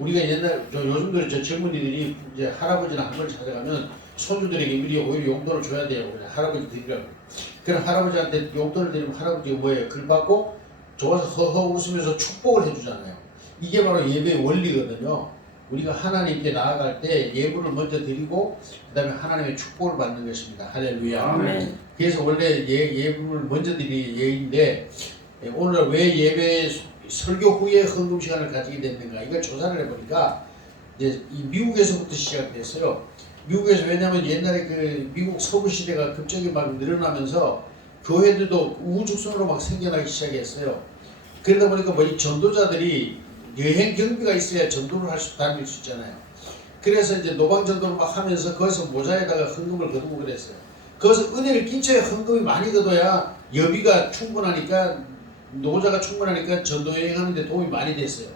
우리가 옛날 요즘도 저 젊은이들이 이제 할아버지나 할머니 찾아가면 손주들에게 미리 오히려 용돈을 줘야 돼요. 그냥 할아버지 드리라고. 그럼 할아버지한테 용돈을 드리면 할아버지가 뭐예요? 글 받고 좋아서 허허 웃으면서 축복을 해주잖아요. 이게 바로 예배의 원리거든요. 우리가 하나님께 나아갈 때 예물을 먼저 드리고 그 다음에 하나님의 축복을 받는 것입니다. 할렐루야. 아멘. 그래서 원래 예물을 먼저 드리는 예인데 오늘 왜 예배 설교 후에 헌금 시간을 가지게 됐는가 이걸 조사를 해보니까 이제 이 미국에서부터 시작됐어요. 미국에서 왜냐하면 옛날에 그 미국 서부 시대가 급격히 막 늘어나면서 교회들도 우후죽순으로 막 생겨나기 시작했어요. 그러다 보니까 뭐 이 전도자들이 여행 경비가 있어야 전도를 다닐 수 있잖아요. 그래서 이제 노방 전도를 막 하면서 거기서 모자에다가 헌금을 거두고 그랬어요. 거기서 은혜를 끼쳐야 헌금이 많이 거둬야 여비가 충분하니까 노자가 충분하니까 전도 여행하는데 도움이 많이 됐어요.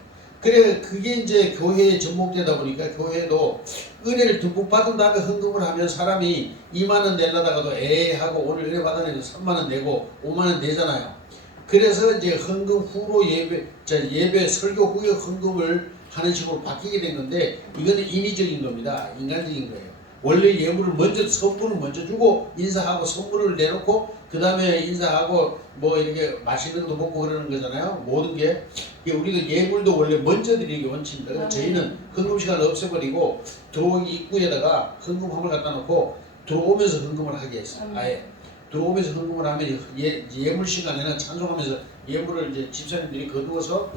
그래 그게 이제 교회에 접목되다 보니까 교회도 은혜를 듬뿍 받은 다음에 헌금을 하면 사람이 2만 원 내려다가도 하고 오늘 은혜 받아내면 3만 원 내고 5만 원 내잖아요. 그래서 이제 헌금 후로 예배 설교 후에 헌금을 하는 식으로 바뀌게 된 건데 이거는 인위적인 겁니다. 인간적인 거예요. 원래 예물을 먼저 선물을 먼저 주고 인사하고 선물을 내놓고 그 다음에 인사하고 뭐 이렇게 맛있는 것도 먹고 그러는 거잖아요. 모든 게 우리가 예물도 원래 먼저 드리는 게 원칙입니다. 그래서 저희는 헌금 시간을 없애버리고 들어오기 입구에다가 헌금함을 갖다 놓고 들어오면서 헌금을 하게 했어요. 아예 들어오면서 헌금을 하면 예물 시간에는 찬송하면서 예물을 이제 집사님들이 거두어서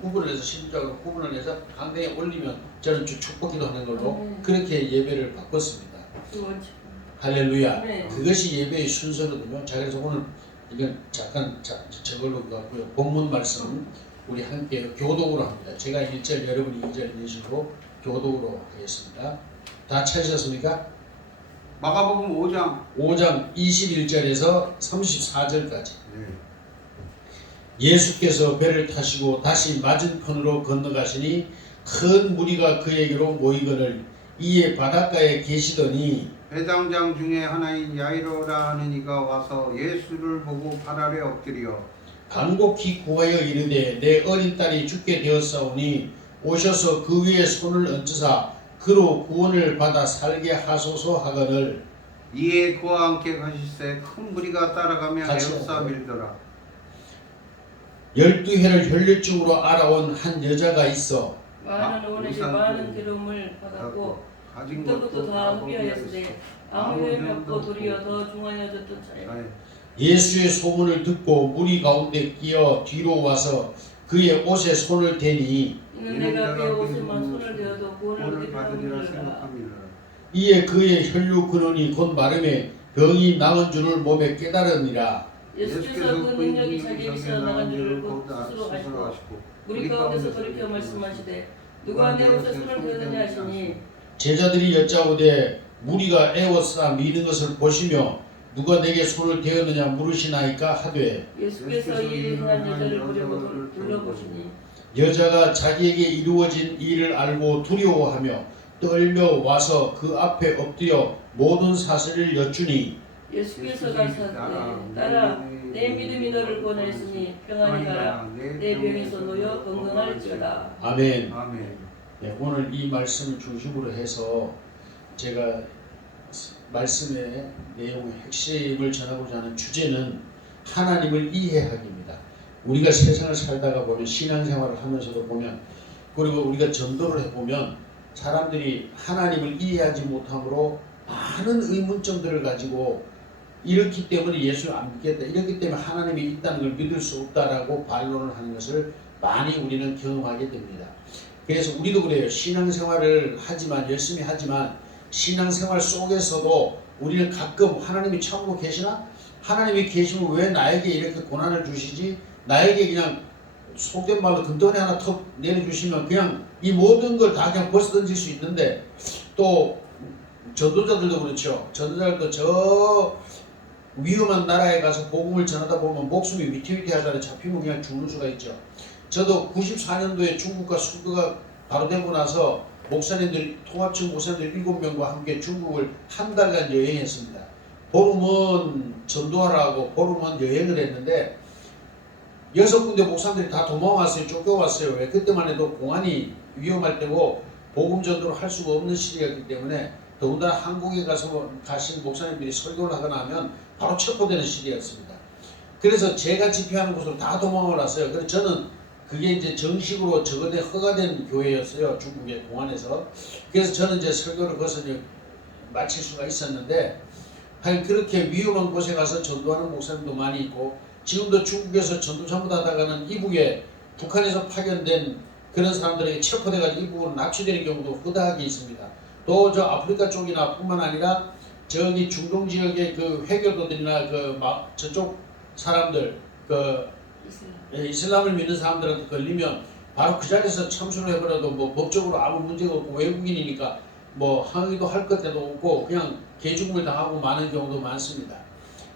구분을 해서 신주하고 구분을 해서 강대에 올리면 저는 축복기도 하는 걸로 그렇게 예배를 바꿨습니다. 할렐루야. 네. 그것이 예배의 순서거든요. 자 그래서 오늘 이건 잠깐 저걸로 갖고요. 본문 말씀 우리 함께 교독으로 합니다. 제가 1절 여러분이 2절 내시고 교독으로 하겠습니다. 다 찾으셨습니까? 마가복음 5장 21절에서 34절까지. 예수께서 배를 타시고 다시 맞은편으로 건너가시니 큰 무리가 그에게로 모이거늘 이에 바닷가에 계시더니 회당장 중에 하나인 야이로라 하는 이가 와서 예수를 보고 발 아래 엎드려 간곡히 구하여 이르되 내 어린 딸이 죽게 되었사오니 오셔서 그 위에 손을 얹으사 그로 구원을 받아 살게 하소서 하거늘 이에 그와 함께 가실새 큰 무리가 따라가며 같이 에워싸 밀더라. 12회를 혈류증으로 알아온 한 여자가 있어 많은 오늘이 많은 기름을 받았고 가진 그때부터 것도 다 흡여하였으되 아무 힘이 없고 도리어 더 중하여졌던 차례. 예수의 소문을 듣고 무리 가운데 끼어 뒤로 와서 그의 옷에 손을 대니 이는 내가 그의 옷에만 손을 대어도 구원을 받으리라 얻으리라. 생각합니다. 이에 그의 혈류 근원이 곧 마름에 병이 나은 줄을 몸에 깨달으니라. 예수께서 그 능력이 자기에게서 나간 줄을 곧 스스로 아시고 무리 가운데서 돌이켜 말씀하시되 누가 내 옷에 손을 대느냐 하시니 제자들이 여짜오되 무리가 에워싸 미는 것을 보시며 누가 내게 손을 대었느냐 물으시나이까 하되 예수께서 이 행한 여자를 보려고 둘러보시니 여자가 자기에게 이루어진 일을 알고 두려워하며 떨며 와서 그 앞에 엎드려 모든 사실을 여쭈니 예수께서 가르치되 딸아 내 믿음이 너를 구원하였으니 평안히 가라 내 병에서 놓여 건강할지어다. 아멘. 아멘. 네, 오늘 이 말씀을 중심으로 해서 제가 말씀의 내용의 핵심을 전하고자 하는 주제는 하나님을 이해하기입니다. 우리가 세상을 살다가 보면 신앙생활을 하면서도 보면 그리고 우리가 전도를 해보면 사람들이 하나님을 이해하지 못함으로 많은 의문점들을 가지고 이렇기 때문에 예수를 안 믿겠다. 이렇기 때문에 하나님이 있다는 걸 믿을 수 없다라고 반론을 하는 것을 많이 우리는 경험하게 됩니다. 그래서 우리도 그래요. 신앙생활을 하지만 열심히 하지만 신앙생활 속에서도 우리는 가끔 하나님이 참고 계시나? 하나님이 계시면 왜 나에게 이렇게 고난을 주시지? 나에게 그냥 속된 말로 금덩이 하나 턱 내려주시면 그냥 이 모든 걸 다 그냥 벗어 던질 수 있는데 또 전도자들도 그렇죠. 전도자들도 저 위험한 나라에 가서 복음을 전하다 보면 목숨이 위태위태하잖아요. 잡히면 그냥 죽는 수가 있죠. 저도 94년도에 중국과 수교가 바로 되고 나서 목사님들 통합청 목사님들 7명과 함께 중국을 한 달간 여행했습니다. 보름은 전도하라고 보름은 여행을 했는데 6군데 목사님들이 다 도망왔어요. 쫓겨왔어요. 왜? 그때만 해도 공안이 위험할 때고 복음 전도를 할 수가 없는 시대였기 때문에 더군다나 한국에 가신 목사님들이 설교를 하거나 하면 바로 체포되는 시대였습니다. 그래서 제가 집회하는 곳으로 다 도망을 왔어요. 그래서 저는 그게 이제 정식으로 저거대 허가된 교회였어요. 중국의 공안에서. 그래서 저는 이제 설교를 거기서 마칠 수가 있었는데, 하여간 그렇게 위험한 곳에 가서 전도하는 목사님도 많이 있고, 지금도 중국에서 전도 잘못하다가는 이북에 북한에서 파견된 그런 사람들에게 체포돼가지고 이북으로 납치되는 경우도 허다하게 있습니다. 또 저 아프리카 쪽이나 뿐만 아니라 저기 중동 지역의 그 회교도들이나 저쪽 사람들 이슬람을 믿는 사람들한테 걸리면 바로 그 자리에서 참수를 해버려도 뭐 법적으로 아무 문제가 없고 외국인이니까 뭐 항의도 할 것도 없고 그냥 개죽음을 당하고 마는 경우도 많습니다.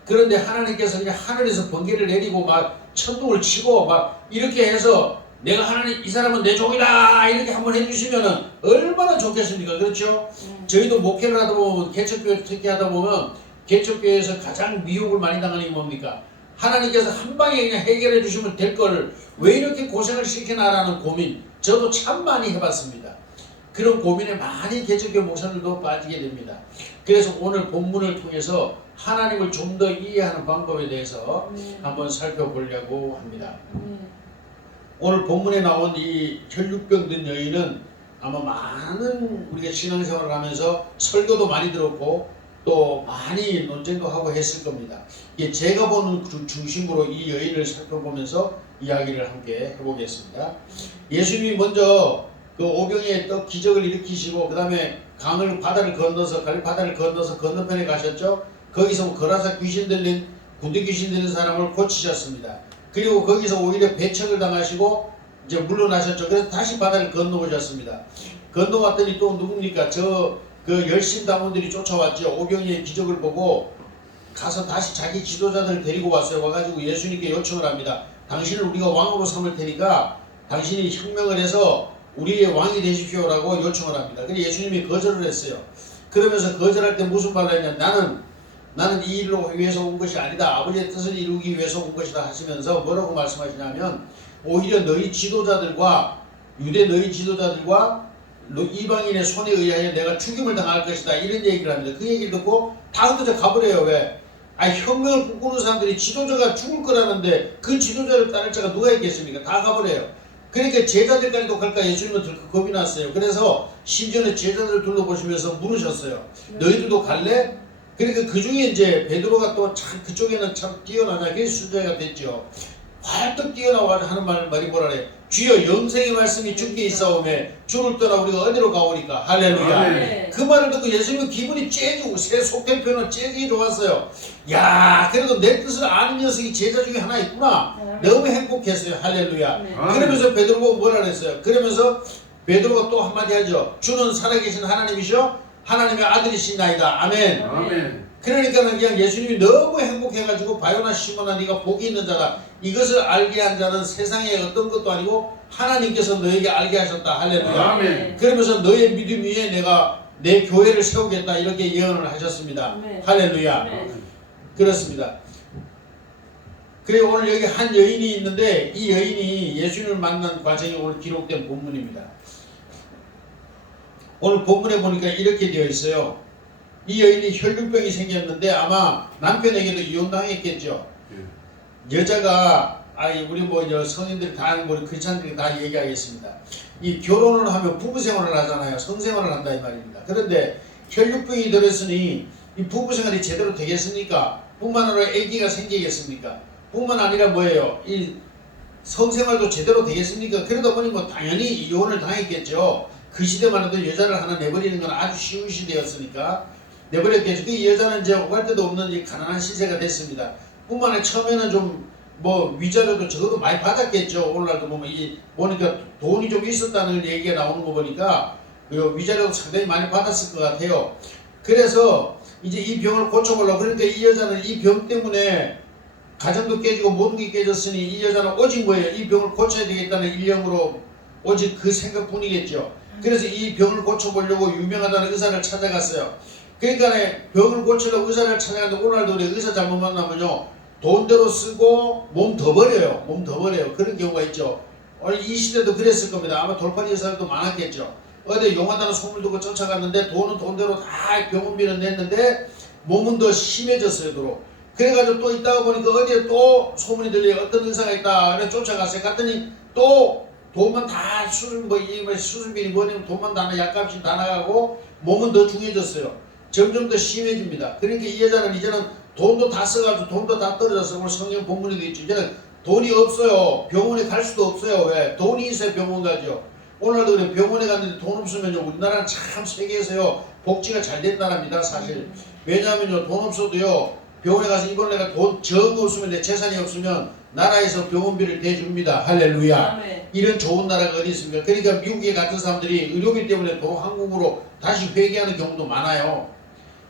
그런데 하나님께서 그냥 하늘에서 번개를 내리고 막 천둥을 치고 막 이렇게 해서 내가 하나님 이 사람은 내 종이다 이렇게 한번 해주시면은 얼마나 좋겠습니까? 그렇죠? 저희도 목회를 하다 보면 개척교회 특히 하다 보면 개척교회에서 가장 미혹을 많이 당하는 게 뭡니까? 하나님께서 한 방에 그냥 해결해 주시면 될 걸 왜 이렇게 고생을 시키나라는 고민 저도 참 많이 해봤습니다. 그런 고민에 많이 개척교회 목사들도 빠지게 됩니다. 그래서 오늘 본문을 통해서 하나님을 좀 더 이해하는 방법에 대해서 한번 살펴보려고 합니다. 오늘 본문에 나온 이 혈육병 든 여인은 아마 많은 우리가 신앙생활을 하면서 설교도 많이 들었고 또 많이 논쟁도 하고 했을 겁니다. 제가 보는 중심으로 이 여인을 살펴보면서 이야기를 함께 해보겠습니다. 예수님이 먼저 그 오병이의 떡 기적을 일으키시고 그 다음에 바다를 건너서 건너편에 가셨죠. 거기서 거라사 귀신 들린 군대 귀신 들린 사람을 고치셨습니다. 그리고 거기서 오히려 배척을 당하시고 이제 물러나셨죠. 그래서 다시 바다를 건너오셨습니다. 건너왔더니 또 누굽니까? 그 열심당원들이 쫓아왔죠. 오병이의 기적을 보고 가서 다시 자기 지도자들 데리고 왔어요. 와가지고 예수님께 요청을 합니다. 당신을 우리가 왕으로 삼을 테니까 당신이 혁명을 해서 우리의 왕이 되십시오라고 요청을 합니다. 근데 예수님이 거절을 했어요. 그러면서 거절할 때 무슨 말을 했냐? 나는 이 일로 위해서 온 것이 아니다. 아버지의 뜻을 이루기 위해서 온 것이다 하시면서 뭐라고 말씀하시냐면 오히려 너희 지도자들과 이방인의 손에 의하여 내가 죽임을 당할 것이다. 이런 얘기를 합니다. 그 얘기를 듣고 다 흩어져 가버려요. 왜? 혁명을 꿈꾸는 사람들이 지도자가 죽을 거라는데 그 지도자를 따를 자가 누가 있겠습니까? 다 가버려요. 그러니까 제자들까지도 갈까 예수님은 들컥 겁이 났어요. 그래서 심지어는 제자들을 둘러보시면서 물으셨어요. 너희들도 갈래? 그러니까 그 중에 이제 베드로가 또 참 그쪽에는 참 뛰어나냐. 그게 순자가 됐죠. 활떡 뛰어나와 하는 말이 뭐라래? 주여 영생의 말씀이 주께 있사오매 주를 떠나 우리가 어디로 가오니까. 할렐루야. 아멘. 그 말을 듣고 예수님은 기분이 째지고 새 속된 표현은 째지기 좋았어요. 야 그래도 내 뜻을 아는 녀석이 제자 중에 하나 있구나. 너무 행복했어요. 할렐루야. 그러면서 베드로 보고 뭐라 그랬어요? 그러면서 베드로가 또 한마디 하죠. 주는 살아계신 하나님이셔 하나님의 아들이시나이다. 아멘. 아멘. 그러니까 그냥 예수님이 너무 행복해가지고 바요나 시몬아 네가 복이 있는 자다. 이것을 알게 한 자는 세상의 어떤 것도 아니고 하나님께서 너에게 알게 하셨다. 할렐루야. 아멘. 그러면서 너의 믿음 위에 내가 내 교회를 세우겠다. 이렇게 예언을 하셨습니다. 아멘. 할렐루야. 아멘. 그렇습니다. 그래 오늘 여기 한 여인이 있는데 이 여인이 예수님을 만난 과정이 오늘 기록된 본문입니다. 오늘 본문에 보니까 이렇게 되어 있어요. 이 여인이 혈육병이 생겼는데 아마 남편에게도 이혼당했겠죠. 여자가 우리 성인들 다 크리스찬들이 다 얘기하겠습니다. 이 결혼을 하면 부부 생활을 하잖아요. 성생활을 한다 이 말입니다. 그런데 혈육병이 들었으니 이 부부 생활이 제대로 되겠습니까? 뿐만 아니라 아기가 생기겠습니까? 뿐만 아니라 뭐예요? 이 성생활도 제대로 되겠습니까? 그러다 보니 당연히 이혼을 당했겠죠. 그 시대만 해도 여자를 하나 내버리는 건 아주 쉬운 시대였으니까 내버렸겠죠. 그 여자는 이제 오갈 데도 없는 이 가난한 시세가 됐습니다. 뿐만 아니라 처음에는 좀 위자료도 적어도 많이 받았겠죠. 오늘날도 보니까 돈이 좀 있었다는 얘기가 나오는 거 보니까 위자료도 상당히 많이 받았을 것 같아요. 그래서 이제 이 병을 고쳐보려고 그러니까 이 여자는 이 병 때문에 가정도 깨지고 모든 게 깨졌으니 이 여자는 오직 뭐예요? 이 병을 고쳐야 되겠다는 일념으로 오직 그 생각뿐이겠죠. 그래서 이 병을 고쳐보려고 유명하다는 의사를 찾아갔어요. 그러니까 병을 고치려고 의사를 찾아갔는데 오늘날도 우리 의사 잘못 만나면요 돈대로 쓰고 몸 더 버려요. 몸 더 버려요. 그런 경우가 있죠. 오늘 이 시대도 그랬을 겁니다. 아마 돌팔이 의사들도 많았겠죠. 어디 용하다는 소문 듣고 쫓아갔는데 돈은 돈대로 다 병원비는 냈는데 몸은 더 심해졌어요. 도로. 그래가지고 또 있다가 보니까 어디에 또 소문이 들려요. 어떤 의사가 있다. 그래 쫓아갔어요. 갔더니 또 돈만 다 수술비니 뭐니 돈만 다 약값이 다 나가고 몸은 더 중해졌어요. 점점 더 심해집니다. 그러니까 이 여자는 이제는 돈도 다 써가지고 돈도 다 떨어져서 오늘 성경 본문에도 있죠. 이제는 돈이 없어요. 병원에 갈 수도 없어요. 왜? 돈이 있어야 병원 가죠. 오늘도 그래 병원에 갔는데 돈 없으면요 우리나라는 참 세계에서요 복지가 잘 된 나라입니다 사실. 왜냐하면요 돈 없어도요 병원에 가서 이번 내가 돈 정 없으면 내 재산이 없으면 나라에서 병원비를 대줍니다. 할렐루야. 아멘. 이런 좋은 나라가 어디 있습니까? 그러니까 미국에 같은 사람들이 의료비 때문에 또 한국으로 다시 회귀하는 경우도 많아요.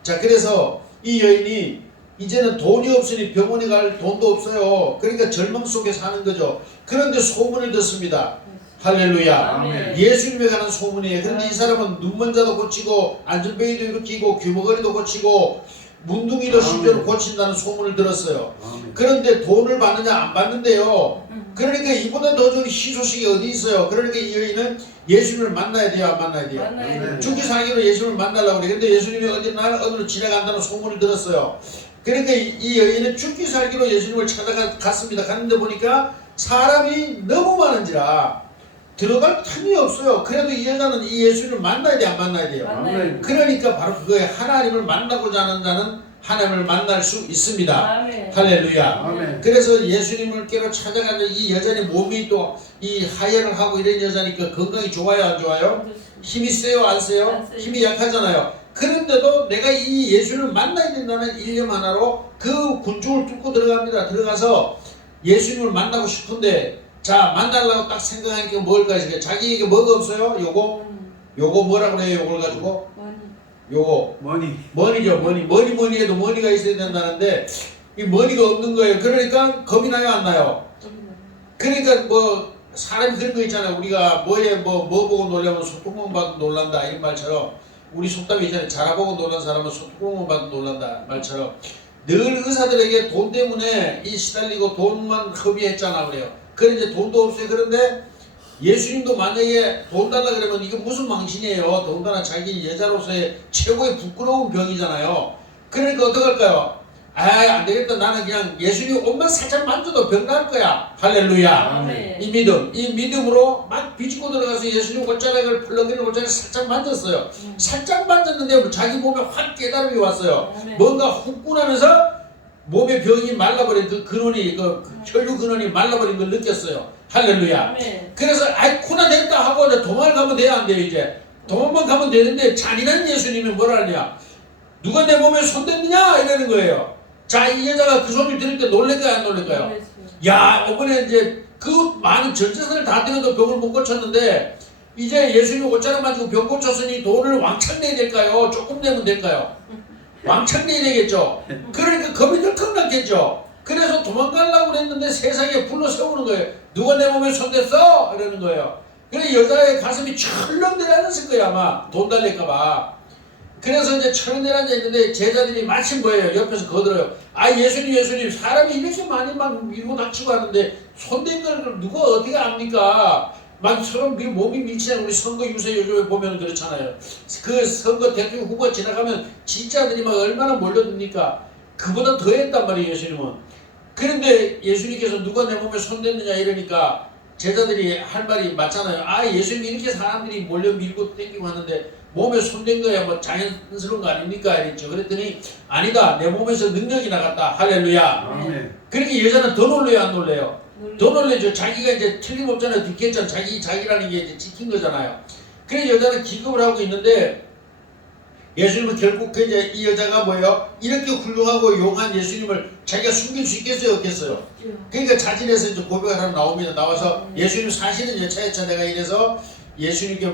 자 그래서 이 여인이 이제는 돈이 없으니 병원에 갈 돈도 없어요. 그러니까 절망 속에 사는 거죠. 그런데 소문을 듣습니다. 할렐루야. 아멘. 예수님에 관한 소문이에요. 그런데 이 사람은 눈먼자도 고치고 안전뱅이도 일으키고 귀머거리도 고치고 문둥이도 심지어는 고친다는 소문을 들었어요. 아멘. 그런데 돈을 받느냐 안 받는데요. 그러니까 이보다 더 좋은 희소식이 어디 있어요. 그러니까 이 여인은 예수님을 만나야 돼요 안 만나야 돼요. 만나야 네. 돼요. 죽기 살기로 예수님을 만나려고 그래. 근데 예수님이 어디로 지나간다는 소문을 들었어요. 그러니까 이 여인은 죽기 살기로 예수님을 찾아갔습니다. 갔는데 보니까 사람이 너무 많은지라 들어갈 틈이 없어요. 그래도 이 여자는 이 예수님을 만나야 돼 안 만나야 돼요. 만나야 그러니까 바로 그거에 하나님을 만나고자 하는 자는 하나님을 만날 수 있습니다. 아멘. 할렐루야. 아멘. 그래서 예수님을께로 찾아가는 이 여자의 몸이 또 이 하혈을 하고 이런 여자니까 건강이 좋아요 안 좋아요? 힘이 세요 안 세요? 안 세요. 힘이 약하잖아요. 그런데도 내가 이 예수를 만나야 된다는 일념 하나로 그 군중을 뚫고 들어갑니다. 들어가서 예수님을 만나고 싶은데 자 만나려고 딱 생각하니까 뭘까 해서 자기에게 뭐가 없어요? 요거 뭐라 그래요? 요걸 가지고 요거 머니죠. 머니 해도 머니가 있어야 된다는데 이 머니가 없는 거예요. 그러니까 겁이 나요 안 나요? 그러니까 뭐 사람이 그런 거 있잖아요. 우리가 뭐 보고 놀라면 소뚜껑 봐도 놀란다 이런 말처럼 우리 속담이 있잖아요. 자라보고 놀란 사람은 소뚜껑 봐도 놀란다 말처럼 늘 의사들에게 돈 때문에 이 시달리고 돈만 허비했잖아 그래요. 그래 이제 돈도 없어요. 그런데 예수님도 만약에 돈 달라 그러면 이거 무슨 망신이에요. 더군다나 자기 여자로서의 최고의 부끄러운 병이잖아요. 그러니까 어떡할까요? 안 되겠다. 나는 그냥 예수님 옷만 살짝 만져도 병 날 거야. 할렐루야. 아멘. 이 믿음으로 막 비집고 들어가서 예수님 옷자락을 펄럭이는 옷자락을 살짝 만졌어요. 살짝 만졌는데 자기 몸에 확 깨달음이 왔어요. 아멘. 뭔가 후끈하면서 몸의 병이 말라버린 그 근원이 그 혈류 근원이 말라버린 걸 느꼈어요. 할렐루야. 아멘. 그래서 아이 코나 됐다 하고 이제 도망을 가면 돼야 안 돼요. 이제 도망만 가면 되는데 잔인한 예수님이 뭐라 하냐? 누가 내 몸에 손댔느냐 이러는 거예요. 자, 이 여자가 그 소리 들을 때 놀랄까요 안 놀랄까요? 야, 이번에 이제 그 많은 전 재산을 다 들여도 병을 못 고쳤는데 이제 예수님 옷자락 만지고 병 고쳤으니 돈을 왕창 내야 될까요? 조금 내면 될까요? 왕창 내야 되겠죠. 그러니까 겁이 덜컥 났겠죠. 그래서 도망가려고 그랬는데 세상에 불러 세우는 거예요. 누가 내 몸에 손댔어? 이러는 거예요. 그래서 여자의 가슴이 철렁 내려앉았을 거예요 아마 돈 달릴까봐. 그래서 이제 철렁 내려앉았는데 제자들이 마침 뭐예요? 옆에서 거들어요. 아 예수님 사람이 이렇게 많이 막 밀고 닥치고 하는데 손댄 걸 누가 어디가 압니까? 막 서로 몸이 미치는 우리 선거 유세 요즘에 보면 그렇잖아요. 그 선거 대통령 후보가 지나가면 진짜들이 막 얼마나 몰려듭니까? 그보다 더 했단 말이에요 예수님은. 그런데 예수님께서 누가 내 몸에 손댔느냐 이러니까 제자들이 할 말이 맞잖아요. 아 예수님 이렇게 사람들이 몰려 밀고 땡기고 하는데 몸에 손댄 거야 뭐 자연스러운 거 아닙니까? 이랬죠. 그랬더니 아니다 내 몸에서 능력이 나갔다. 할렐루야. 아멘. 그러니까 여자는 더 놀래요 안 놀래요? 더 놀래죠. 자기가 이제 틀림없잖아요. 듣겠잖아요. 자기라는 게 이제 지킨 거잖아요. 그래서 여자는 기겁을 하고 있는데 예수님은 결국 그 이제 이 여자가 뭐예요? 이렇게 훌륭하고 용한 예수님을 자기가 숨길 수 있겠어요? 없겠어요? 그러니까 자진해서 이제 고백을 하러 나옵니다. 나와서 예수님 사실은 여차여차 내가 이래서 예수님께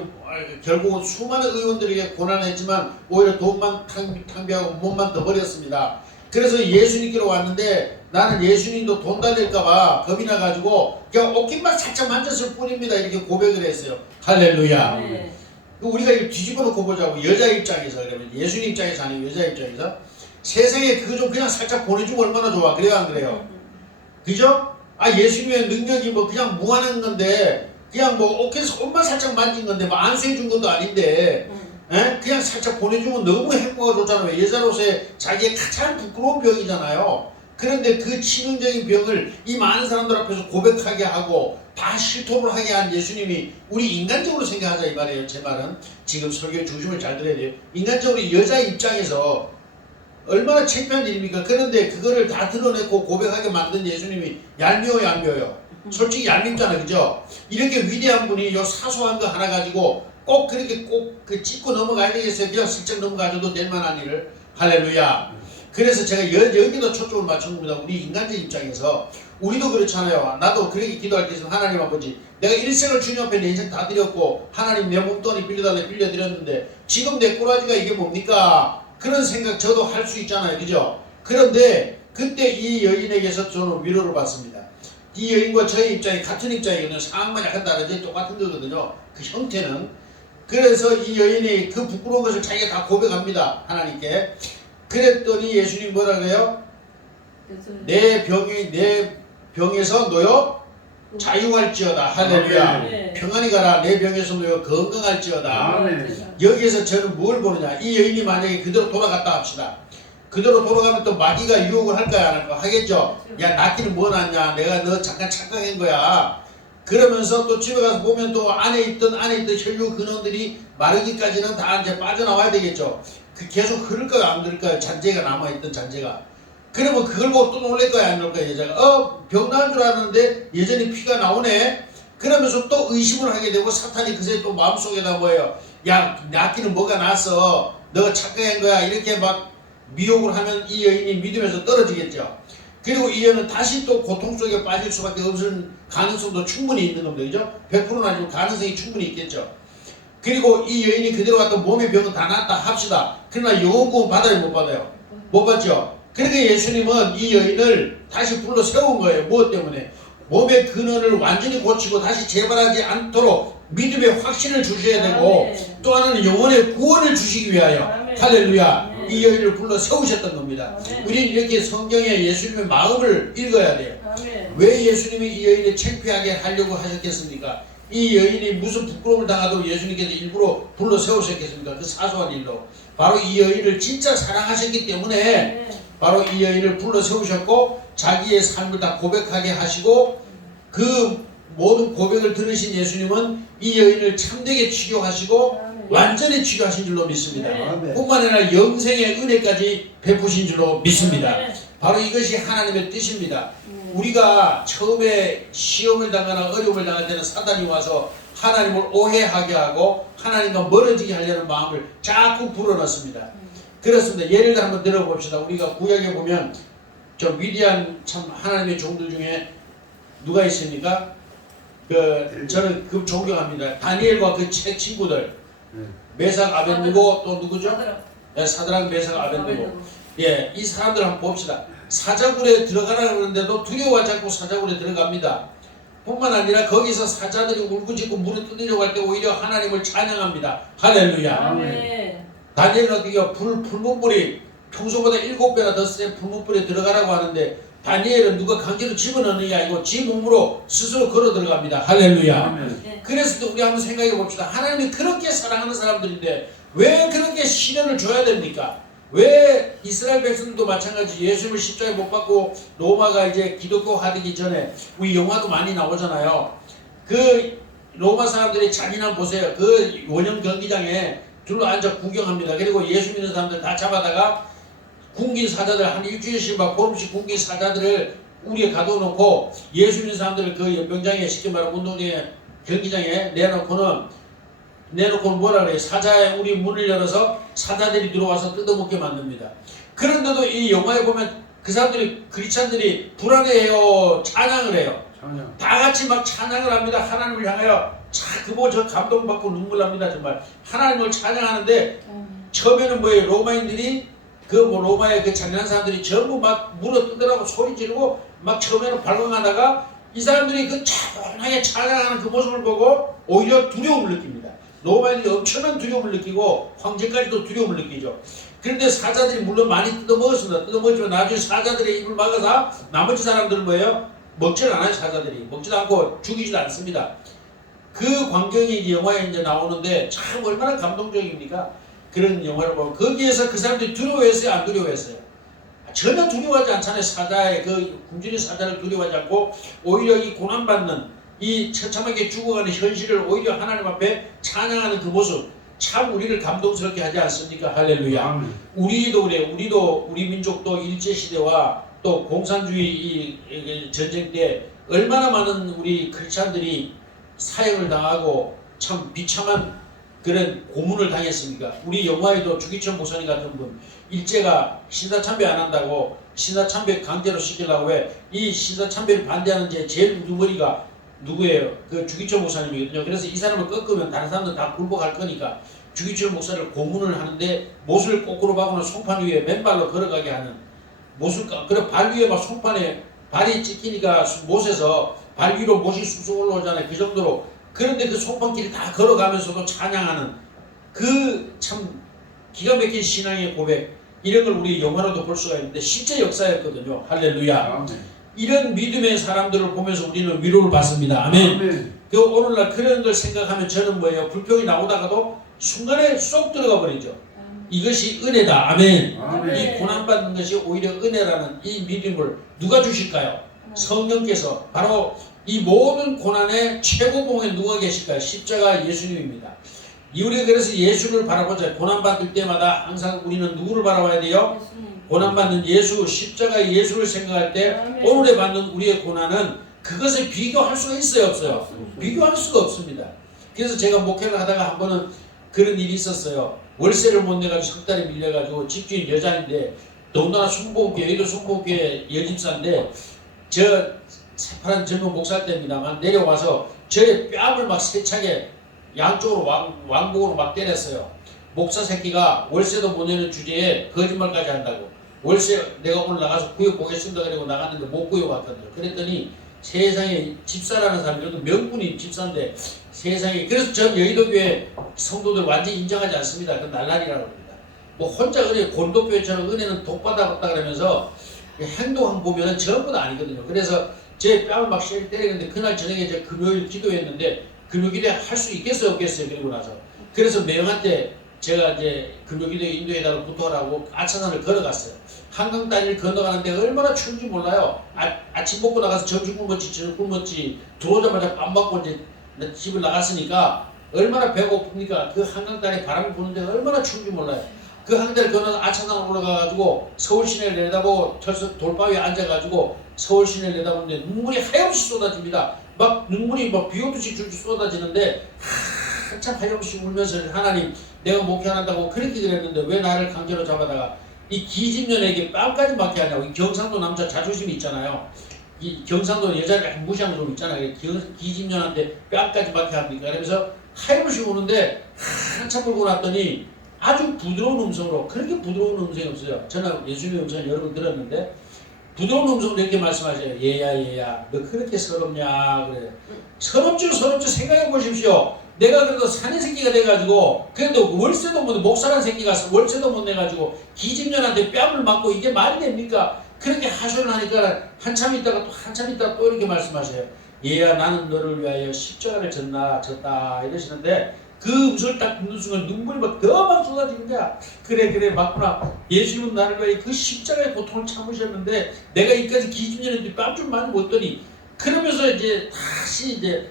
결국은 수많은 의원들에게 고난했지만 오히려 돈만 탕비하고 몸만 더 버렸습니다. 그래서 예수님께로 왔는데 나는 예수님도 돈 달릴까봐 겁이 나가지고 그냥 옷깃만 살짝 만졌을 뿐입니다. 이렇게 고백을 했어요. 할렐루야. 네. 우리가 이거 뒤집어 놓고 보자고 여자 입장에서 그러면 예수님 입장에서 아니고 여자 입장에서 세상에 그거 좀 그냥 살짝 보내주면 얼마나 좋아. 그래요 안 그래요? 그죠? 아 예수님의 능력이 뭐 그냥 무한한 건데 그냥 뭐 옷에서 옷만 살짝 만진 건데 뭐 안수해 준 것도 아닌데 에? 그냥 살짝 보내주면 너무 행복가 좋잖아요. 여자로서의 자기의 가장 부끄러운 병이잖아요. 그런데 그 치명적인 병을 이 많은 사람들 앞에서 고백하게 하고 다 실토를 하게 한 예수님이 우리 인간적으로 생각하자 이 말이에요. 제 말은 지금 설교의 중심을 잘 들어야 돼요. 인간적으로 여자 입장에서 얼마나 창피한 일입니까? 그런데 그거를 다 드러내고 고백하게 만든 예수님이 얄미워요 안 얄미워요? 솔직히 얄밉잖아요. 그죠? 이렇게 위대한 분이 요 사소한 거 하나 가지고 꼭 그렇게 꼭 그 짚고 넘어가야 되겠어요? 그냥 슬쩍 넘어가줘도 될 만한 일을. 할렐루야. 그래서 제가 여기도 초점을 맞춘 겁니다. 우리 인간적 입장에서 우리도 그렇잖아요. 나도 그렇게 기도할 때 있으면 하나님 아버지 내가 일생을 주님 앞에 내 인생 다 드렸고 하나님 내 몸돈이 빌려달래 빌려드렸는데 지금 내 꼬라지가 이게 뭡니까? 그런 생각 저도 할 수 있잖아요. 그죠? 그런데 그때 이 여인에게서 저는 위로를 받습니다. 이 여인과 저의 입장이 같은 입장이거든요. 상황만 약간 다르지 똑같은 거거든요. 그 형태는. 그래서 이 여인이 그 부끄러운 것을 자기가 다 고백합니다. 하나님께. 그랬더니 예수님 뭐라 그래요? 내 병에서 너요 자유할지어다. 할렐루야. 아멘. 평안히 가라. 내 병에서 너요 건강할지어다. 아멘. 여기에서 저는 뭘 보느냐. 이 여인이 만약에 그대로 돌아갔다 합시다. 그대로 돌아가면 또 마귀가 유혹을 할까요? 안 할까? 하겠죠. 야 낫기는 뭐 낫냐. 내가 너 잠깐 착각한 거야. 그러면서 또 집에 가서 보면 또 안에 있던 혈류 근원들이 마르기까지는 다 이제 빠져나와야 되겠죠. 그 계속 흐를까요? 안 흐를까요? 잔재가 남아있던 잔재가. 그러면 그걸 보고 또 놀랄 거야? 안 놀랄 거야? 여자가 병 나은 줄 알았는데 여전히 피가 나오네. 그러면서 또 의심을 하게 되고 사탄이 그새 또 마음속에다 뭐예요? 야 낫기는 뭐가 났어. 너가 착각한 거야. 이렇게 막 미혹을 하면 이 여인이 믿으면서 떨어지겠죠. 그리고 이 여인은 다시 또 고통 속에 빠질 수밖에 없을 가능성도 충분히 있는 겁니다. 그죠? 100%는 아니고 가능성이 충분히 있겠죠. 그리고 이 여인이 그대로 갔던 몸의 병은 다 낫다 합시다. 그러나 영혼 구원 받아요 못 받아요? 못 받죠. 그러니까 예수님은 이 여인을 다시 불러 세운 거예요. 무엇 때문에? 몸의 근원을 완전히 고치고 다시 재발하지 않도록 믿음의 확신을 주셔야 되고 아멘. 또 하나는 영혼의 구원을 주시기 위하여 아멘. 할렐루야. 아멘. 이 여인을 불러 세우셨던 겁니다. 아멘. 우리는 이렇게 성경에 예수님의 마음을 읽어야 돼요. 아멘. 왜 예수님이 이 여인을 창피하게 하려고 하셨겠습니까? 이 여인이 무슨 부끄러움을 당하도록 예수님께서 일부러 불러 세우셨겠습니까? 그 사소한 일로. 바로 이 여인을 진짜 사랑하셨기 때문에 바로 이 여인을 불러 세우셨고 자기의 삶을 다 고백하게 하시고 그 모든 고백을 들으신 예수님은 이 여인을 참되게 치료하시고 아멘. 완전히 치료하신 줄로 믿습니다. 네. 뿐만 아니라 영생의 은혜까지 베푸신 줄로 믿습니다. 아멘. 바로 이것이 하나님의 뜻입니다. 우리가 처음에 시험을 당하거나 어려움을 당할 때는 사단이 와서 하나님을 오해하게 하고 하나님과 멀어지게 하려는 마음을 자꾸 불어넣습니다. 그렇습니다. 예를 들어 한번 들어봅시다. 우리가 구약에 보면 저 위대한 참 하나님의 종들 중에 누가 있습니까? 저는 그 존경합니다. 다니엘과 그 책 친구들 메삭 아벤누고 또 누구죠? 사드락 메삭 아벤누고. 예, 이 사람들 한번 봅시다. 사자굴에 들어가라 그러는데도 두려워하지 않고 사자굴에 들어갑니다. 뿐만 아니라 거기서 사자들이 울부짖고 물을 뜯으려고 할 때 오히려 하나님을 찬양합니다. 할렐루야. 아멘. 다니엘은 어떻게 풀무불이 평소보다 7배나 더 센 풀무불에 들어가라고 하는데 다니엘은 누가 강제로 집어넣는 게 아니고 지 몸으로 스스로 걸어 들어갑니다. 할렐루야. 아멘. 그래서 또 우리 한번 생각해 봅시다. 하나님이 그렇게 사랑하는 사람들인데 왜 그렇게 시련을 줘야 됩니까? 왜 이스라엘 백성들도 마찬가지 예수님을 십자가에 못 박고 로마가 이제 기독교 하기 전에 우리 영화도 많이 나오잖아요. 그 로마 사람들의 잔인함 보세요. 그 원형 경기장에 둘러 앉아 구경합니다. 그리고 예수 믿는 사람들 다 잡아다가 군긴 사자들 한 일주일씩 막 보름씩 군긴 사자들을 우리에 가둬놓고 예수 믿는 사람들을 그 연병장에 쉽게 말하면 운동장에 경기장에 내놓고는 뭐라 그래요? 사자의 우리 문을 열어서 사자들이 들어와서 뜯어먹게 만듭니다. 그런데도 이 영화에 보면 그 사람들이 크리스찬들이 불안해해요. 찬양을 해요. 찬양. 다 같이 막 찬양을 합니다. 하나님을 향하여 그거 저 감동받고 눈물 납니다. 정말 하나님을 찬양하는데 처음에는 뭐예요? 로마인들이 그 뭐 로마의 그 잔인한 사람들이 전부 막 물어 뜯으라고 소리 지르고 막 처음에는 발광하다가 이 사람들이 그 차분하게 찬양하는 그 모습을 보고 오히려 두려움을 느낍니다. 로마인들이 엄청난 두려움을 느끼고 황제까지도 두려움을 느끼죠. 그런데 사자들이 물론 많이 뜯어먹었습니다. 뜯어먹었지만 나중에 사자들의 입을 막아서 나머지 사람들은 뭐예요? 먹질 않아요. 사자들이 먹지도 않고 죽이지도 않습니다. 그 광경이 이제 영화에 이제 나오는데 참 얼마나 감동적입니까? 그런 영화를 보면 거기에서 그 사람들이 두려워했어요? 안 두려워했어요? 전혀 두려워하지 않잖아요. 사자의 그 굶주린 사자를 두려워하지 않고 오히려 이 고난받는 이 처참하게 죽어가는 현실을 오히려 하나님 앞에 찬양하는 그 모습 참 우리를 감동스럽게 하지 않습니까? 할렐루야. 우리도 그래요. 우리도 우리 민족도 일제시대와 또 공산주의 이 전쟁 때 얼마나 많은 우리 크리스찬들이 사형을 당하고 참 비참한 그런 고문을 당했습니까? 우리 영화에도 주기철 목사님 같은 분 일제가 신사참배 안 한다고 신사참배 강제로 시키려고 해. 이 신사참배를 반대하는 제일 우두머리가 누구예요? 그 주기철 목사님이거든요. 그래서 이 사람을 꺾으면 다른 사람들 다 굴복할 거니까 주기철 목사를 고문을 하는데 못을 거꾸로 박으면 송판 위에 맨발로 걸어가게 하는 못을 그래 발 위에 막 송판에 발이 찍히니까 못에서 발 위로 못이 쑥쑥 올라오잖아요. 그 정도로. 그런데 그 송판길 다 걸어가면서도 찬양하는 그 참 기가 막힌 신앙의 고백 이런 걸 우리 영화로도 볼 수가 있는데 실제 역사였거든요. 할렐루야. 아멘. 이런 믿음의 사람들을 보면서 우리는 위로를 받습니다. 아멘. 아멘. 그 오늘날 그런 걸 생각하면 저는 뭐예요? 불평이 나오다가도 순간에 쏙 들어가 버리죠. 이것이 은혜다. 아멘. 아멘. 이 고난받는 것이 오히려 은혜라는 이 믿음을 누가 주실까요? 성령께서 바로 이 모든 고난의 최고봉에 누가 계실까요? 십자가 예수님입니다. 우리가 그래서 예수를 바라보자. 고난받을 때마다 항상 우리는 누구를 바라봐야 돼요? 고난받는 예수, 십자가의 예수를 생각할 때 오늘에 받는 우리의 고난은 그것에 비교할 수가 있어요? 없어요? 비교할 수가 없습니다. 그래서 제가 목회를 하다가 한 번은 그런 일이 있었어요. 월세를 못 내가지고 석 달이 밀려가지고 집주인 여자인데 더군다나 순복음교회, 여의도 순복음교회 여집사인데 저 새파란 젊은 목사 때입니다만 내려와서 저의 뺨을 막 세차게 양쪽으로 왕복으로 막 때렸어요. 목사 새끼가 월세도 못 내는 주제에 거짓말까지 한다고. 월세 내가 오늘 나가서 구해 보겠습니다 그러고 나갔는데 못 구해 왔거든요. 그랬더니 세상에 집사라는 사람이 그래도 명분이 집사인데 세상에 그래서 전 여의도교회 성도들 완전히 인정하지 않습니다. 그 날라리라고 합니다. 뭐 혼자 은혜 곤도교회처럼 은혜는 독받았다 그러면서 행동한 보면은 전부 다 아니거든요. 그래서 제 뺨을 막 때리는데 그날 저녁에 제가 금요일 기도했는데 금요일에 할 수 있겠어요 없겠어요 그리고 나서 그래서 매형한테 제가 이제 금요일에 인도에다가 부탁하라고 아차산을 걸어갔어요. 한강 다리를 건너가는데 얼마나 추운지 몰라요. 아침 먹고 나가서 점심 굶었지 저녁 굶었지 들어오자마자 밥 먹고 이제 집을 나갔으니까 얼마나 배고픕니까. 그 한강 다리 바람이 부는데 얼마나 추운지 몰라요. 그 한강 건너서 아차산을 올라가가지고 서울 시내를 내다보고 돌바위에 앉아가지고 서울 시내를 내다보는데 눈물이 하염없이 쏟아집니다. 막 눈물이 막 비오듯이 줄줄 쏟아지는데 한참 하염없이 울면서 하나님 내가 목회한다고 그렇게 그랬는데 왜 나를 강제로 잡아다가 이 기집년에게 뺨까지 맞게 하냐고. 이 경상도 남자 자존심이 있잖아요. 이 경상도 여자를 약간 무시하는 놈 있잖아요. 기집년한테 뺨까지 맞게 합니까? 그러면서 하염없이 우는데 한참 울고 났더니 아주 부드러운 음성으로 그렇게 부드러운 음성이 없어요. 저는 예수님의 음성을 여러 번 들었는데 부드러운 음성으로 이렇게 말씀하세요. 얘야 너 그렇게 서럽냐 그래. 서럽죠 생각해 보십시오. 내가 그래도 사내 새끼가 돼가지고 그래도 월세도 못 목사란 새끼가 월세도 못 내가지고 기집년한테 뺨을 맞고 이게 말이 됩니까? 그렇게 하소연을 하니까 한참 있다가 또 이렇게 말씀하세요. 얘야 나는 너를 위하여 십자가를 졌다 이러시는데 그 음성을 딱 듣는 순간 눈물이 막 쏟아지는 거야. 그래 맞구나. 예수님은 나를 위하여 그 십자가의 고통을 참으셨는데 내가 이까지 기집년한테 뺨 좀 많이 먹더니 그러면서 이제 다시 이제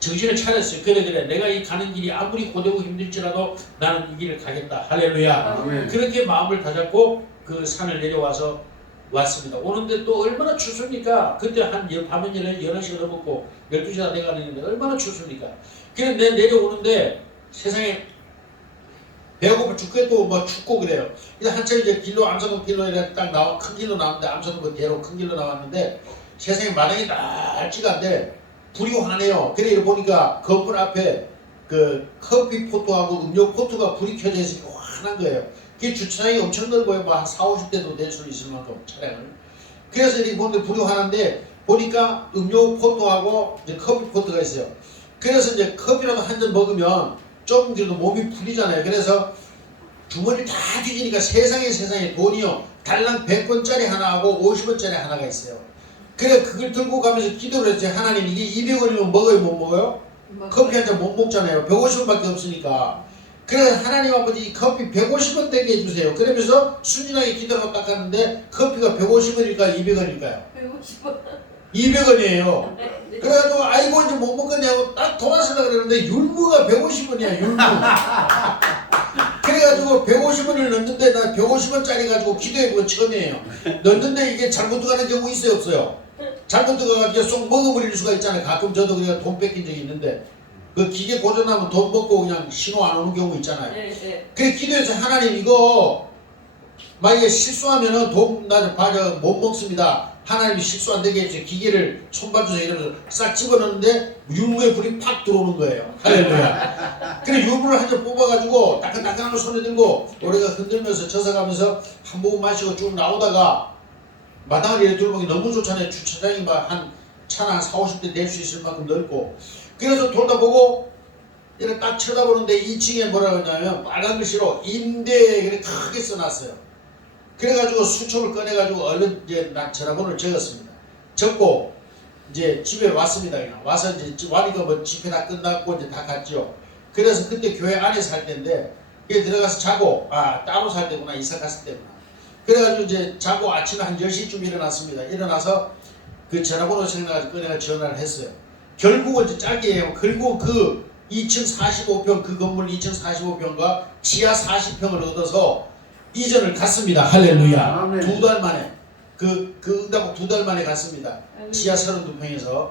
정신을 차렸어요. 그래 내가 이 가는 길이 아무리 고되고 힘들지라도 나는 이 길을 가겠다. 할렐루야. 아멘. 그렇게 마음을 다잡고 그 산을 내려와서 왔습니다. 오는데 또 얼마나 춥습니까? 그때 한 밤은 11시가 넘었고 12시가 돼가는데 얼마나 춥습니까? 그런데 내려오는데 세상에 배고파 죽겠고 뭐 춥고 그래요. 그래서 한참 이제 길로 암사동 길로 딱 나와 큰 길로 나왔는데 암사동 대로 큰 길로 나왔는데 세상에 마당이 날찌간데 불이 환해요. 그래 보니까 건물 앞에 그 커피 포트하고 음료 포트가 불이 켜져 있으니까 환한 거예요. 그게 주차장이 엄청 넓어요. 뭐 한 40~50대도 될 수 있을 만큼 차량을. 그래서 이렇게 보는데 불이 환한데 보니까 음료 포트하고 이제 커피 포트가 있어요. 그래서 이제 커피라도 한 잔 먹으면 조금 그래도 몸이 풀리잖아요. 그래서 주머니를 다 뒤지니까 세상에 돈이요 달랑 100원짜리 하나하고 50원짜리 하나가 있어요. 그래 그걸 들고 가면서 기도를 했지. 하나님 이게 200원이면 먹어요 못 먹어요? 커피 한 잔 못 먹잖아요. 150원밖에 없으니까. 그래 하나님 아버지 이 커피 150원 되게 해주세요. 그러면서 순진하게 기도하고 딱 갔는데 커피가 150원일까요? 200원일까요? 150원. 200원이에요. 그래가지고 아이고 이제 못 먹겠냐고 딱 돌아서려고 그러는데 율무가 150원이야 율무. 그래가지고 150원을 넣는데 나 150원짜리 가지고 기도해본 거 처음이에요. 넣는데 이게 잘못 들어가는 경우 있어요 없어요? 잘못 들어가가지고 쏙 먹어버릴 수가 있잖아요. 가끔 저도 그냥 돈 뺏긴 적이 있는데 그 기계 고장나면 돈 먹고 그냥 신호 안 오는 경우 있잖아요. 그래 기도해서 하나님 이거 만약에 실수하면은 돈 나 봐줘 못 먹습니다. 하나님이 실수 안 되게 해주세요. 기계를 손봐주세요 이러면서 싹 집어넣는데 율무에 불이 팍 들어오는 거예요. 할렐루야. 그래 율무를 한 점 뽑아가지고 따끈따끈한 걸 손에 들고 우리가 흔들면서 젖어가면서 한 모금 마시고 쭉 나오다가 마당을 이렇게 둘러보기 너무 좋잖아요. 주차장이 막 한 차나 한 40~50대 낼 수 있을 만큼 넓고 그래서 돌다 보고 이렇게 딱 쳐다보는데 2층에 뭐라 그러냐면 빨간 글씨로 임대 그렇게 크게 써놨어요. 그래가지고 수첩을 꺼내가지고 얼른 이제 전화번호를 적었습니다. 적고 이제 집에 왔습니다. 그냥 와서 이제 와니까 뭐 집회 다 끝났고 이제 다 갔죠. 그래서 그때 교회 안에 살 때인데 그게 들어가서 자고 따로 살 때구나 이사 갔을 때구나. 그래가지고 이제 자고 아침에 한 10시쯤 일어났습니다. 일어나서 그 전화번호 생각나서 꺼내가 전화를 했어요. 결국은 이제 짧게 얘기하면 결국 그 2층 45평 그 건물 2층 45평과 지하 40평을 얻어서 이전을 갔습니다. 할렐루야. 아멘. 2달 만에 그 응답 2달 만에 갔습니다. 지하 32평에서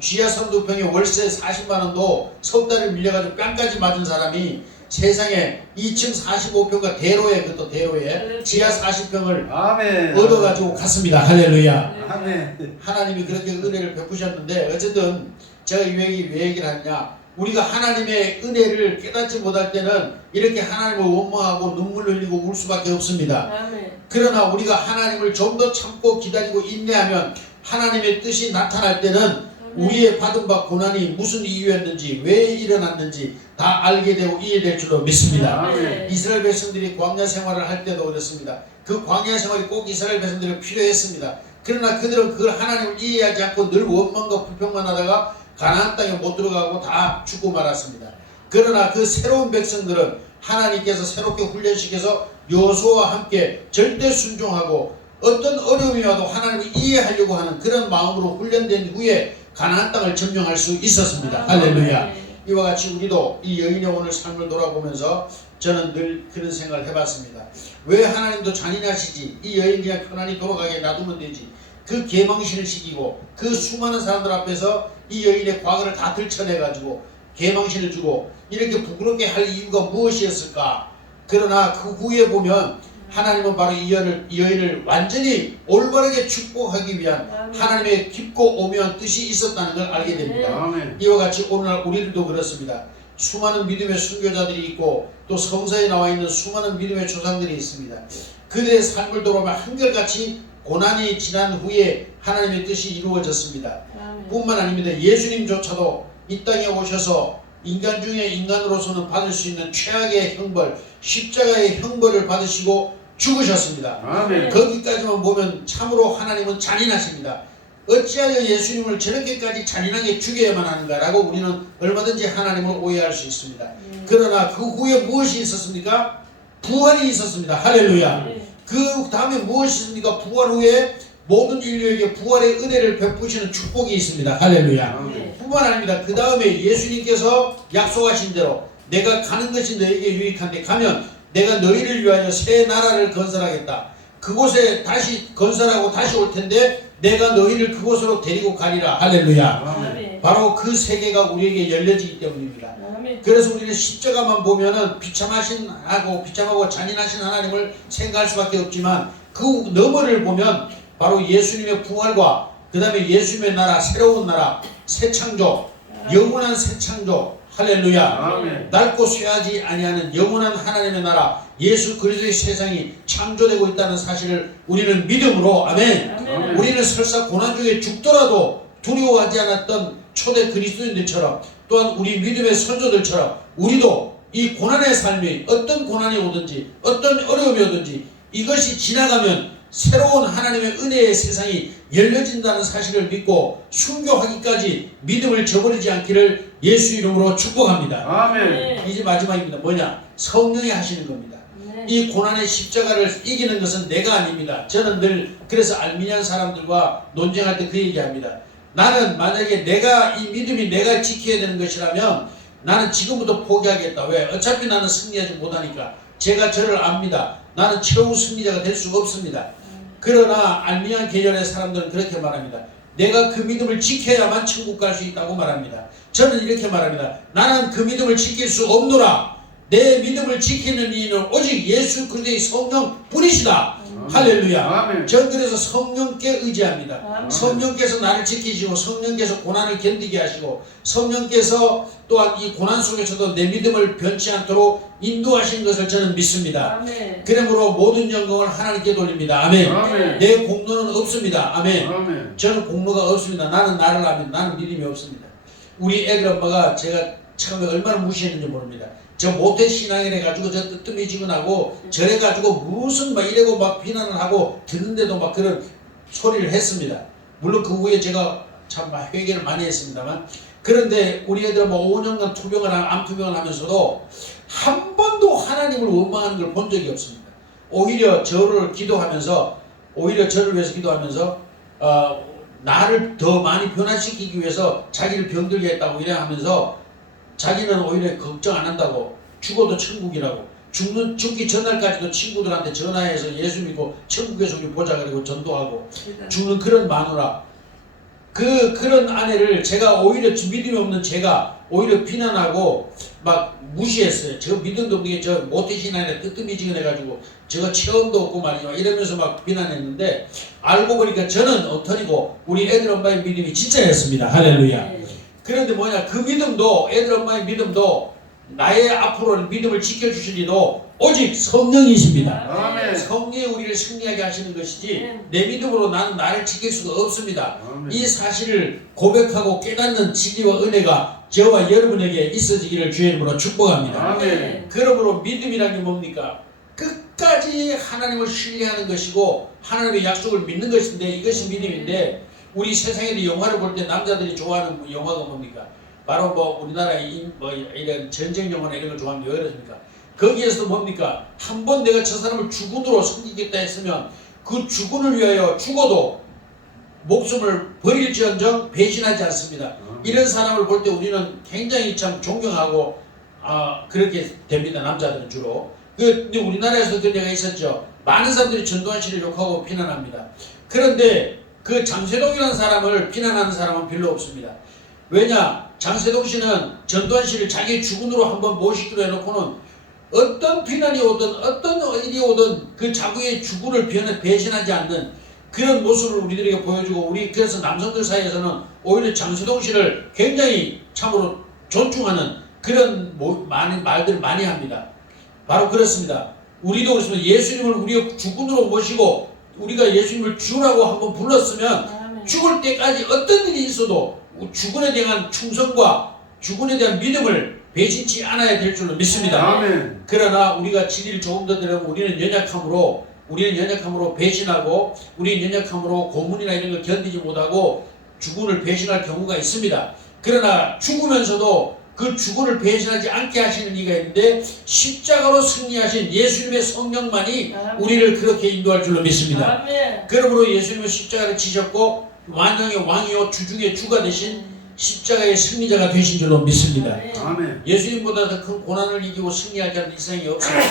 지하 32평에 월세 40만원도 석 달을 밀려가지고 뺨까지 맞은 사람이 세상에 2층 45평과 대로에 그것도 대로에 지하 40평을 아멘. 얻어가지고 갔습니다. 할렐루야. 아멘. 하나님이 그렇게 은혜를 베푸셨는데 어쨌든 제가 이 얘기 왜 얘기를 하냐 우리가 하나님의 은혜를 깨닫지 못할 때는 이렇게 하나님을 원망하고 눈물 흘리고 울 수밖에 없습니다. 아멘. 그러나 우리가 하나님을 좀 더 참고 기다리고 인내하면 하나님의 뜻이 나타날 때는 우리의 받은 바 고난이 무슨 이유였는지 왜 일어났는지 다 알게 되고 이해될 줄로 믿습니다. 아멘. 이스라엘 백성들이 광야 생활을 할 때도 그렇습니다. 그 광야 생활이 꼭 이스라엘 백성들이 필요했습니다. 그러나 그들은 그걸 하나님을 이해하지 않고 늘 원망과 불평만 하다가 가나안 땅에 못 들어가고 다 죽고 말았습니다. 그러나 그 새로운 백성들은 하나님께서 새롭게 훈련시켜서 여호수아와 함께 절대 순종하고 어떤 어려움이 와도 하나님을 이해하려고 하는 그런 마음으로 훈련된 후에 가나안 땅을 점령할 수 있었습니다. 할렐루야. 이와 같이 우리도 이 여인의 오늘 삶을 돌아보면서 저는 늘 그런 생각을 해봤습니다. 왜 하나님도 잔인하시지? 이 여인 그냥 편안히 돌아가게 놔두면 되지. 그 계망신을 시키고 그 수많은 사람들 앞에서 이 여인의 과거를 다 들춰내가지고 계망신을 주고 이렇게 부끄럽게 할 이유가 무엇이었을까? 그러나 그 후에 보면 하나님은 바로 이 여인을 완전히 올바르게 축복하기 위한 하나님의 깊고 오묘한 뜻이 있었다는 걸 알게 됩니다. 아멘. 이와 같이 오늘날 우리들도 그렇습니다. 수많은 믿음의 순교자들이 있고 또 성서에 나와 있는 수많은 믿음의 조상들이 있습니다. 그들의 삶을 돌아보면 한결같이 고난이 지난 후에 하나님의 뜻이 이루어졌습니다. 뿐만 아닙니다. 예수님조차도 이 땅에 오셔서 인간 중에 인간으로서는 받을 수 있는 최악의 형벌, 십자가의 형벌을 받으시고 죽으셨습니다. 아멘. 거기까지만 보면 참으로 하나님은 잔인하십니다. 어찌하여 예수님을 저렇게까지 잔인하게 죽여야만 하는가라고 우리는 얼마든지 하나님을 오해할 수 있습니다. 그러나 그 후에 무엇이 있었습니까? 부활이 있었습니다. 할렐루야. 그 다음에 무엇이 있습니까? 부활 후에 모든 인류에게 부활의 은혜를 베푸시는 축복이 있습니다. 할렐루야. 뿐만 아닙니다. 그 다음에 예수님께서 약속하신 대로 내가 가는 것이 너에게 유익한데 가면 내가 너희를 위하여 새 나라를 건설하겠다. 그곳에 다시 건설하고 다시 올 텐데 내가 너희를 그곳으로 데리고 가리라. 할렐루야. 아멘. 바로 그 세계가 우리에게 열려지기 때문입니다. 아멘. 그래서 우리는 십자가만 보면은 비참하고 잔인하신 하나님을 생각할 수밖에 없지만 그 너머를 보면 바로 예수님의 부활과 그 다음에 예수님의 나라, 새로운 나라, 새 창조, 영원한 새 창조. 할렐루야. 아멘. 낡고 쇠하지 아니하는 영원한 하나님의 나라 예수 그리스도의 세상이 창조되고 있다는 사실을 우리는 믿음으로 아멘. 아멘. 우리는 설사 고난 중에 죽더라도 두려워하지 않았던 초대 그리스도인들처럼 또한 우리 믿음의 선조들처럼 우리도 이 고난의 삶이 어떤 고난이 오든지 어떤 어려움이 오든지 이것이 지나가면 새로운 하나님의 은혜의 세상이 열려진다는 사실을 믿고 순교하기까지 믿음을 저버리지 않기를 예수 이름으로 축복합니다. 아멘. 이제 마지막입니다. 뭐냐? 성령이 하시는 겁니다. 이 고난의 십자가를 이기는 것은 내가 아닙니다. 저는 늘 그래서 알미니안 사람들과 논쟁할 때 그 얘기합니다. 나는 만약에 내가 이 믿음이 내가 지켜야 되는 것이라면 나는 지금부터 포기하겠다. 왜? 어차피 나는 승리하지 못하니까. 제가 저를 압니다. 나는 최후 승리자가 될 수가 없습니다. 그러나 알미니안 계열의 사람들은 그렇게 말합니다. 내가 그 믿음을 지켜야만 천국 갈 수 있다고 말합니다. 저는 이렇게 말합니다. 나는 그 믿음을 지킬 수 없노라. 내 믿음을 지키는 이는 오직 예수 그리스도의 성령 뿐이시다. 할렐루야. 아멘. 전 그래서 성령께 의지합니다. 아멘. 성령께서 나를 지키시고 성령께서 고난을 견디게 하시고 성령께서 또한 이 고난 속에서도 내 믿음을 변치 않도록 인도하시는 것을 저는 믿습니다. 아멘. 그러므로 모든 영광을 하나님께 돌립니다. 아멘. 아멘. 내 공로는 없습니다. 아멘. 아멘. 저는 공로가 없습니다. 나는 나를 압니다. 나는 믿음이 없습니다. 우리 애들 엄마가 제가 처음에 얼마나 무시했는지 모릅니다. 저 모태 신앙이래 가지고 저 뜨뜨미지근하고 저래 가지고 무슨 막 이래고 막 비난을 하고 듣는데도 막 그런 소리를 했습니다. 물론 그 후에 제가 참 회개를 많이 했습니다만, 그런데 우리 애들은 뭐 5년간 투병을 암투병을 하면서도 한 번도 하나님을 원망하는 걸 본 적이 없습니다. 오히려 저를 위해서 기도하면서 나를 더 많이 변화시키기 위해서 자기를 병들게 했다고 이래 하면서 자기는 오히려 걱정 안 한다고, 죽어도 천국이라고, 죽기 전날까지도 친구들한테 전화해서 예수 믿고 천국에서 우리 보자 그리고 전도하고 죽는 그런 마누라, 그런 아내를 제가 오히려 믿음이 없는 제가 오히려 비난하고 막 무시했어요. 저 믿음도 없는 게 저 모태신앙이라 뜨뜨미지근해가지고 저거 체험도 없고 말이죠 이러면서 막 비난했는데, 알고 보니까 저는 엉터리고 우리 애들 엄마의 믿음이 진짜였습니다. 할렐루야. 그런데 뭐냐, 그 믿음도, 애들 엄마의 믿음도, 나의 앞으로 믿음을 지켜주실 이도 오직 성령이십니다. 아멘. 성령이 우리를 승리하게 하시는 것이지 아멘. 내 믿음으로 나는 나를 지킬 수가 없습니다. 아멘. 이 사실을 고백하고 깨닫는 진리와 은혜가 저와 여러분에게 있어지기를 주의 이름으로 축복합니다. 아멘. 그러므로 믿음이란 게 뭡니까? 끝까지 하나님을 신뢰하는 것이고 하나님의 약속을 믿는 것인데, 이것이 믿음인데, 우리 세상에도 영화를 볼 때 남자들이 좋아하는 영화가 뭡니까? 바로 뭐 우리나라 이런 전쟁 영화나 이런 걸 좋아하는 게 왜 그렇습니까? 거기에서도 뭡니까? 한 번 내가 저 사람을 죽음으로 섬기겠다 했으면 그 죽음을 위하여 죽어도 목숨을 버릴지언정 배신하지 않습니다. 이런 사람을 볼 때 우리는 굉장히 참 존경하고 그렇게 됩니다. 남자들은 주로. 근데 우리나라에서도 그런 얘기가 있었죠. 많은 사람들이 전두환 씨를 욕하고 비난합니다. 그런데 그 장세동이라는 사람을 비난하는 사람은 별로 없습니다. 왜냐? 장세동 씨는 전두환 씨를 자기 주군으로 한번 모시기로 해놓고는 어떤 비난이 오든 어떤 일이 오든 그 자기의 주군을 배신하지 않는 그런 모습을 우리들에게 보여주고, 그래서 남성들 사이에서는 오히려 장세동 씨를 굉장히 참으로 존중하는 그런 많은 말들을 많이 합니다. 바로 그렇습니다. 우리도 그렇습니다. 예수님을 우리의 주군으로 모시고 우리가 예수님을 주라고 한번 불렀으면 죽을 때까지 어떤 일이 있어도 주군에 대한 충성과 주군에 대한 믿음을 배신치 않아야 될 줄로 믿습니다. 아멘. 그러나 우리가 진리를 조금 더 들으면 우리는 연약함으로 배신하고, 우리는 연약함으로 고문이나 이런 걸 견디지 못하고 주군을 배신할 경우가 있습니다. 그러나 죽으면서도 그 주군을 배신하지 않게 하시는 이가 있는데, 십자가로 승리하신 예수님의 성령만이 우리를 그렇게 인도할 줄로 믿습니다. 아멘. 그러므로 예수님은 십자가를 지셨고 만왕의 왕이요 주 중에 주가 되신 십자가의 승리자가 되신 줄로 믿습니다. 아멘. 예수님보다 더 큰 고난을 이기고 승리하지 않는 이상이 없습니다.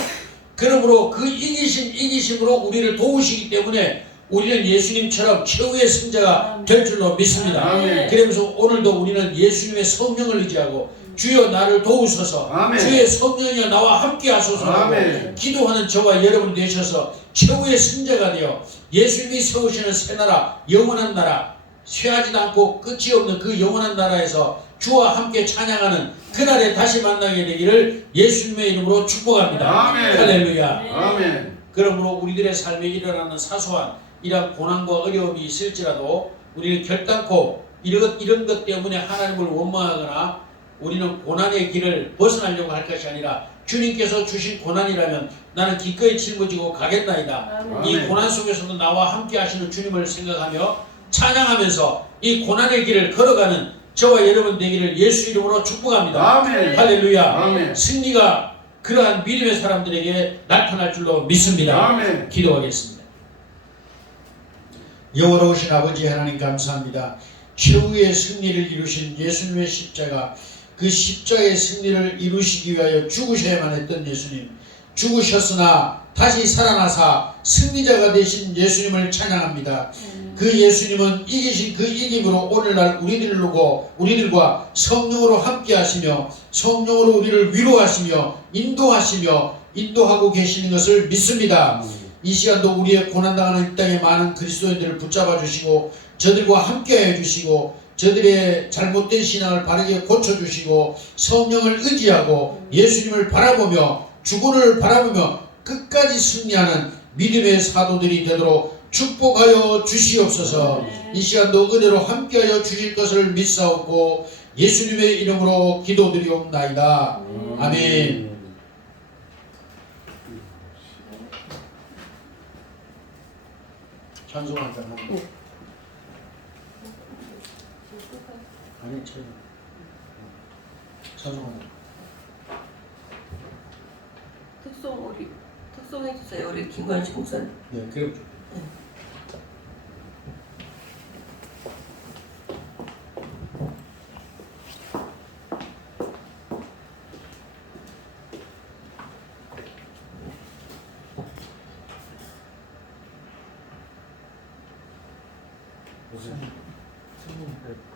그러므로 그 이기심으로 우리를 도우시기 때문에 우리는 예수님처럼 최후의 승자가 될 줄로 믿습니다. 아멘. 그러면서 오늘도 우리는 예수님의 성령을 의지하고 주여 나를 도우소서, 아멘. 주의 성령이여 나와 함께 하소서라고 아멘. 기도하는 저와 여러분 되셔서 최후의 승자가 되어 예수님이 세우시는 새 나라, 영원한 나라, 쇠하지도 않고 끝이 없는 그 영원한 나라에서 주와 함께 찬양하는 그날에 다시 만나게 되기를 예수님의 이름으로 축복합니다. 아멘. 할렐루야. 아멘. 그러므로 우리들의 삶에 일어나는 사소한 이런 고난과 어려움이 있을지라도 우리는 결단코 이런 것 때문에 하나님을 원망하거나 우리는 고난의 길을 벗어나려고 할 것이 아니라 주님께서 주신 고난이라면 나는 기꺼이 짊어지고 가겠나이다. 아멘. 이 고난 속에서도 나와 함께 하시는 주님을 생각하며 찬양하면서 이 고난의 길을 걸어가는 저와 여러분 되기를 예수 이름으로 축복합니다. 아멘. 할렐루야. 아멘. 승리가 그러한 믿음의 사람들에게 나타날 줄로 믿습니다. 아멘. 기도하겠습니다. 영원하신 아버지 하나님 감사합니다. 최후의 승리를 이루신 예수님의 십자가, 그 십자가의 승리를 이루시기 위하여 죽으셔야만 했던 예수님, 죽으셨으나 다시 살아나사 승리자가 되신 예수님을 찬양합니다. 그 예수님은 이기신 그 이김으로 오늘날 우리들과 성령으로 함께 하시며 성령으로 우리를 위로하시며 인도하고 계시는 것을 믿습니다. 이 시간도 우리의 고난당하는 이 땅의 많은 그리스도인들을 붙잡아 주시고 저들과 함께해 주시고 저들의 잘못된 신앙을 바르게 고쳐주시고 성령을 의지하고 예수님을 바라보며 주군을 바라보며 끝까지 승리하는 믿음의 사도들이 되도록 축복하여 주시옵소서. 이 시간도 은혜로 함께하여 주실 것을 믿사옵고 예수님의 이름으로 기도드리옵나이다. 아멘. 찬송한다. 아니, 찬송한다. 특송해주세요. 우리 김관식 목사님. 네, 그래.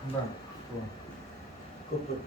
금방 그것도